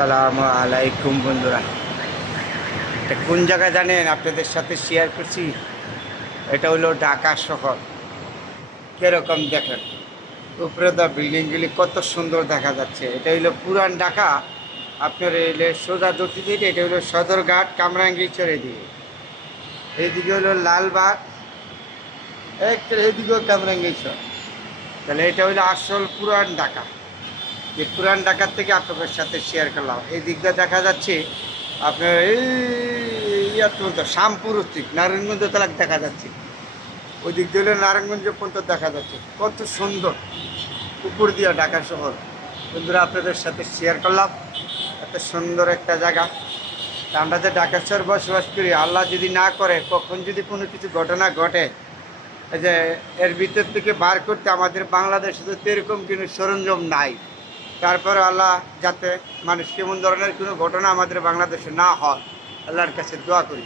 আসসালামু আলাইকুম বন্ধুরা। এটা কোন জায়গা জানেন? আপনাদের সাথে শেয়ার করছি। এটা হলো ঢাকা শহর। কিরকম দেখেন, উপরে দা বিল্ডিংগুলি কত সুন্দর দেখা যাচ্ছে। এটা হলো পুরান ঢাকা। আপনার এলে সোজা দক্ষিণ দিকে এটা হলো সদরঘাট কামরাঙ্গীরচর দিয়ে, এইদিকে হলো লালবাগ, এইদিকেও কামরাঙ্গীরচর। তাহলে এটা হলো আসল পুরান ঢাকা। যে পুরান ঢাকার থেকে আপনাদের সাথে শেয়ার করলাম। এই দিকটা দেখা যাচ্ছে আপনার এই ইয়ার পর্যন্ত শ্যামপুর ঠিক নারায়ণগঞ্জ তালাক দেখা যাচ্ছে। ওই দিক দিয়ে নারায়ণগঞ্জ পর্যন্ত দেখা যাচ্ছে। কত সুন্দর উপর দিয়া ঢাকা শহর। বন্ধুরা, আপনাদের সাথে শেয়ার করলাম এত সুন্দর একটা জায়গা। তা আমরা যে ঢাকা শহর বসবাস করি, আল্লাহ যদি না করে কখন যদি কোনো কিছু ঘটনা ঘটে, এই যে এর ভিতর থেকে বার করতে আমাদের বাংলাদেশে তো এরকম কোনো সরঞ্জাম নাই। তারপরে আল্লাহ যাতে মানুষকে এমন ধরনের কোনো ঘটনা আমাদের বাংলাদেশে না হয়, আল্লাহর কাছে দোয়া করি।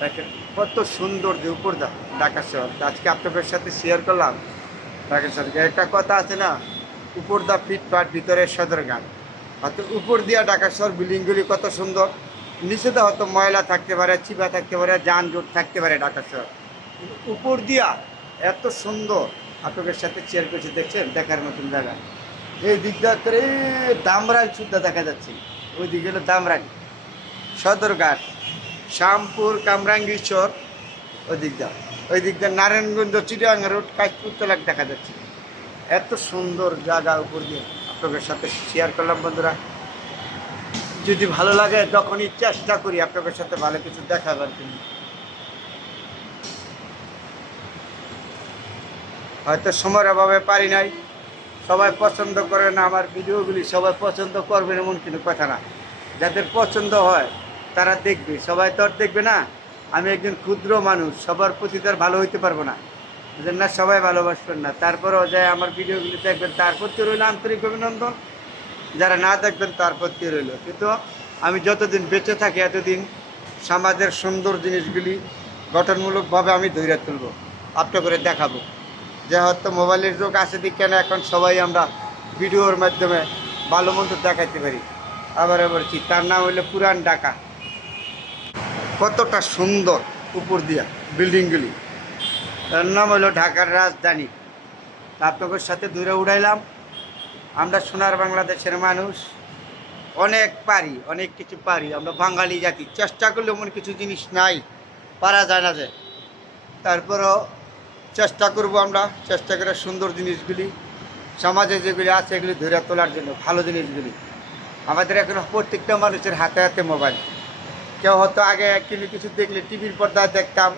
দেখেন কত সুন্দর যে উপর ঢাকা শহর। আজকে আপনাদের সাথে শেয়ার করলাম ঢাকা শহর। একটা কথা আছে না, উপর দা ফিটপাট ভিতরে সদরঘাট। হয়তো উপর দিয়া ঢাকা শহর বিল্ডিংগুলি কত সুন্দর, নিচে তো হয়তো ময়লা থাকতে পারে, চিপা থাকতে পারে, যানজট থাকতে পারে ঢাকা শহর, কিন্তু উপর দিয়া এত সুন্দর। আপনাদের সাথে শেয়ার করছি, দেখছেন দেখার মতন জায়গা। এই দিকটা করে দামরাই সুদ্ধা দেখা যাচ্ছে। ওই দিকে হলো দামরাই, সদরঘাট, শ্যামপুর, কামরাঙ্গীরচর, ওই দিকটা নারায়ণগঞ্জ, চিটাগাং রোড, কাশপুর তলাক দেখা যাচ্ছে। এত সুন্দর জায়গা উপর দিয়ে আপনাদের সাথে শেয়ার করলাম বন্ধুরা। যদি ভালো লাগে তখনই চেষ্টা করি আপনাদের সাথে ভালো কিছু দেখাবার জন্য। হয়তো সময়ের অভাবে পারি নাই, সবাই পছন্দ করে না আমার ভিডিওগুলি, সবাই পছন্দ করবে এমন কোনো কথা না। যাদের পছন্দ হয় তারা দেখবে, সবাই তো আর দেখবে না। আমি একজন ক্ষুদ্র মানুষ, সবার প্রতি তো আর ভালো হইতে পারবো না, বুঝলেন না? সবাই ভালোবাসবেন না, তারপরেও যায় আমার ভিডিওগুলি দেখবেন, তার প্রতি রইল আন্তরিক অভিনন্দন। যারা না দেখবেন তার প্রতি রইল। কিন্তু আমি যতদিন বেঁচে থাকি এতদিন সমাজের সুন্দর জিনিসগুলি গঠনমূলকভাবে আমি ধরে তুলব, আপনি করে দেখাবো। যে হয়তো মোবাইলের যুগ আছে দিক কেন এখন সবাই আমরা ভিডিওর মাধ্যমে ভালো মন্দ দেখাইতে পারি। আবার বলছি, তার নাম হইলো পুরান ঢাকা। কতটা সুন্দর উপর দিয়া বিল্ডিংগুলি। তার নাম হইলো ঢাকার রাজধানী। আপনাদের সাথে দূরে উড়াইলাম। আমরা সোনার বাংলাদেশের মানুষ, অনেক পারি, অনেক কিছু পারি। আমরা বাঙালি জাতি, চেষ্টা করলে এমন কিছু জিনিস নাই পারা যায় না যে। তারপরও চেষ্টা করব, আমরা চেষ্টা করে সুন্দর জিনিসগুলি সমাজে যেগুলি আছে এগুলি ধরে তোলার জন্য, ভালো জিনিসগুলি। আমাদের এখন প্রত্যেকটা মানুষের হাতে হাতে মোবাইল। কেউ হয়তো আগে কিছু দেখলে টিভির পর্দায় দেখতাম,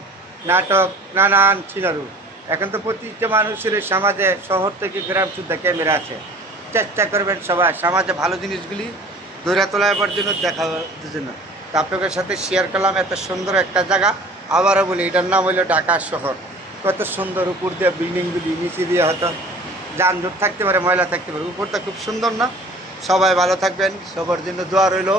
নাটক, নানান সিনারু। এখন তো প্রত্যেকটা মানুষের সমাজে, শহর থেকে গ্রাম শুদ্ধ ক্যামেরা আছে। চেষ্টা করবেন সবাই সমাজে ভালো জিনিসগুলি ধরে তোলাবার জন্য, দেখাবার জন্য। তো আপনাদের সাথে শেয়ার করলাম এত সুন্দর একটা জায়গা। আবারও বলি, এটার নাম হইলো ঢাকা শহর। কত সুন্দর উপর দিয়ে বিল্ডিংগুলি, নিচে দিয়ে হয়তো যানজট থাকতে পারে, ময়লা থাকতে পারে, উপরটা খুব সুন্দর না? সবাই ভালো থাকবেন, সবার জন্য দোয়া রইল।